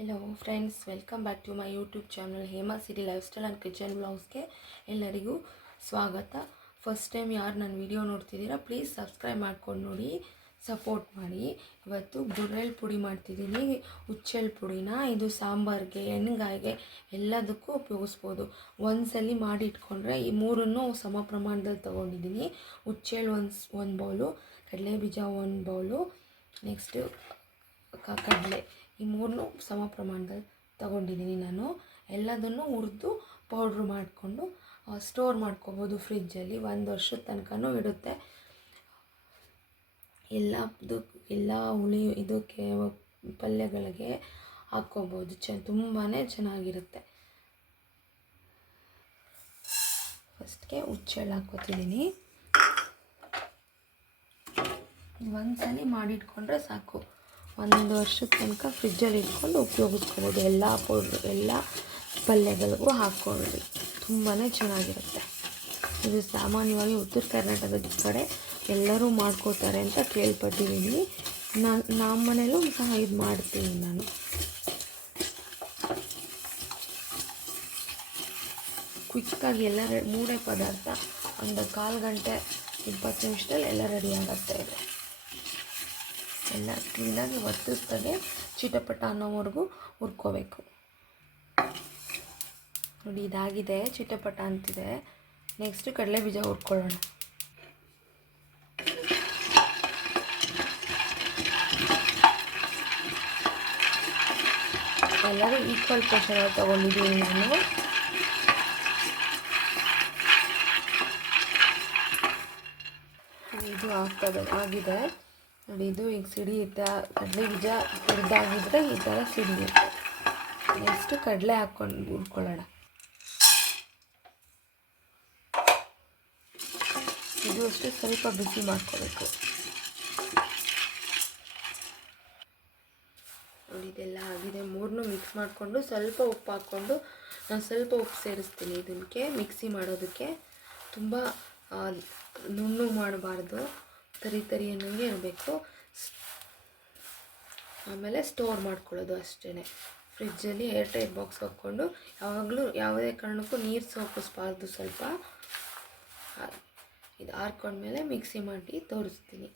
Hello friends, welcome back to my YouTube channel Hema Siri lifestyle and kitchen ಬ್ಲಾಗ್ಸ್ಗೆ ಎಲ್ಲರಿಗೂ ಸ್ವಾಗತ. First time ಯಾರು ನನ್ನ ವಿಡಿಯೋ ನೋಡ್ತಿದ್ದೀರಾ ಪ್ಲೀಸ್ ಸಬ್ಸ್ಕ್ರೈಬ್ ಮಾಡ್ಕೊಂಡು ನೋಡಿ, ಸಪೋರ್ಟ್ ಮಾಡಿ. ಇವತ್ತು ಗುರೆಳ್ಳು ಪುಡಿ ಮಾಡ್ತಿದ್ದೀನಿ. ಹುಚ್ಚೆಳ್ಳು ಪುಡಿನ ಇದು ಸಾಂಬಾರಿಗೆ, ಎಣ್ಣೆಗಾಯಿಗೆ ಎಲ್ಲದಕ್ಕೂ ಉಪಯೋಗಿಸ್ಬೋದು. ಒಂದ್ಸಲಿ ಮಾಡಿ ಇಟ್ಕೊಂಡ್ರೆ ಈ ಮೂರನ್ನು ಸಮ ಪ್ರಮಾಣದಲ್ಲಿ ತೊಗೊಂಡಿದ್ದೀನಿ. ಹುಚ್ಚೆಳ್ಳು ಒಂದು ಬೌಲು, ಕಡಲೆ ಬೀಜ ಒಂದು ಬೌಲು, ನೆಕ್ಸ್ಟು ಕಡಲೆ, ಈ ಮೂರನ್ನು ಸಮ ಪ್ರಮಾಣದಲ್ಲಿ ತೊಗೊಂಡಿದ್ದೀನಿ. ನಾನು ಎಲ್ಲದನ್ನು ಹುರಿದು ಪೌಡ್ರ್ ಮಾಡಿಕೊಂಡು ಸ್ಟೋರ್ ಮಾಡ್ಕೋಬೋದು ಫ್ರಿಜ್ಜಲ್ಲಿ. 1 ವರ್ಷದ ತನಕನೂ ಇಡುತ್ತೆ. ಎಲ್ಲ ಹುಳಿ ಇದಕ್ಕೆ ಪಲ್ಯಗಳಿಗೆ ಹಾಕ್ಕೋಬೋದು. ತುಂಬಾ ಚೆನ್ನಾಗಿರುತ್ತೆ. ಫಸ್ಟ್ಗೆ ಹುಚ್ಚೆಳ್ಳು ಹಾಕ್ಕೋತಿದ್ದೀನಿ. ಒಂದ್ಸಲಿ ಮಾಡಿಟ್ಕೊಂಡ್ರೆ ಸಾಕು, 1 ವರ್ಷದ ತನಕ ಫ್ರಿಜ್ಜಲ್ಲಿ ಇಟ್ಕೊಂಡು ಉಪಯೋಗಿಸ್ಕೋಬೋದು. ಎಲ್ಲ ಪೌಡ್ರು ಎಲ್ಲ ಪಲ್ಯಗಳಿಗೂ ಹಾಕ್ಕೊಳ್ಳಿ, ತುಂಬಾ ಚೆನ್ನಾಗಿರುತ್ತೆ. ಇದು ಸಾಮಾನ್ಯವಾಗಿ ಉತ್ತರ ಕರ್ನಾಟಕದ ಕಡೆ ಎಲ್ಲರೂ ಮಾಡ್ಕೋತಾರೆ ಅಂತ ಕೇಳ್ಪಟ್ಟಿದ್ದೀನಿ. ನಮ್ಮ ಮನೇಲೂ ಸಹ ಇದು ಮಾಡ್ತೀನಿ ನಾನು. ಕ್ವಿಕ್ಕಾಗಿ ಎಲ್ಲ ಮೂರೇ ಪದಾರ್ಥ, ಒಂದು 1/4 ಗಂಟೆ 20 ನಿಮಿಷದಲ್ಲಿ ಎಲ್ಲ ರೆಡಿ ಆಗುತ್ತೆ. ಇದೆ ಎಲ್ಲ ಕ್ಲೀನಾಗಿ ಒತ್ತಿಸ್ದಾಗೆ ಚಿಟಪಟ ಅನ್ನೋವರೆಗೂ ಹುರ್ಕೋಬೇಕು. ನೋಡಿ, ಇದಾಗಿದೆ, ಚಿಟಪಟ ಅಂತಿದೆ. ನೆಕ್ಸ್ಟು ಕಡಲೆ ಬೀಜ ಹುರ್ಕೊಳ್ಳೋಣ. ಎಲ್ಲರೂ ಈಕ್ವಲ್ ಪೋರ್ಷನ್ ತೊಗೊಂಡಿದ್ದೀನಿ ನಾನು. ಇದು ಆಗಿದೆ ನೋಡಿ. ಇದು ಈಗ ಸಿಡಿಯುತ್ತೆ. ಕಡಲೆ ಬೀಜ ಹುರಿದಾಗಿದ್ದರೆ ಈ ಥರ ಸಿಡಿಯುತ್ತೆ. ನೆಕ್ಸ್ಟು ಕಡಲೆ ಹಾಕ್ಕೊಂಡು ಹುರ್ಕೊಳ್ಳೋಣ. ಇದು ಅಷ್ಟೇ ಸ್ವಲ್ಪ ಬಿಸಿ ಮಾಡ್ಕೋಬೇಕು. ನೋಡಿ, ಇದೆಲ್ಲ ಆಗಿದೆ. ಮೂರನ್ನೂ ಮಿಕ್ಸ್ ಮಾಡಿಕೊಂಡು ಸ್ವಲ್ಪ ಉಪ್ಪು ಹಾಕ್ಕೊಂಡು, ನಾನು ಸ್ವಲ್ಪ ಉಪ್ಪು ಸೇರಿಸ್ತೀನಿ ಇದಕ್ಕೆ ಮಿಕ್ಸಿ ಮಾಡೋದಕ್ಕೆ. ತುಂಬ ನುಣ್ಣು ಮಾಡಬಾರ್ದು, ತರಿ ಅನ್ನೋಂಗೆ ಇರಬೇಕು. ಆಮೇಲೆ ಸ್ಟೋರ್ ಮಾಡ್ಕೊಳ್ಳೋದು ಅಷ್ಟೇ. ಫ್ರಿಜ್ಜಲ್ಲಿ ಏರ್ಟೈಟ್ ಬಾಕ್ಸ್ ಹಾಕ್ಕೊಂಡು ಯಾವಾಗಲೂ ಯಾವುದೇ ಕಾರಣಕ್ಕೂ ನೀರು ಸೋಕಿಸ್ಬಾರ್ದು. ಸ್ವಲ್ಪ ಇದು ಆರ್ಕೊಂಡ್ಮೇಲೆ ಮಿಕ್ಸಿ ಮಾಡಿ ತೋರಿಸ್ತೀನಿ.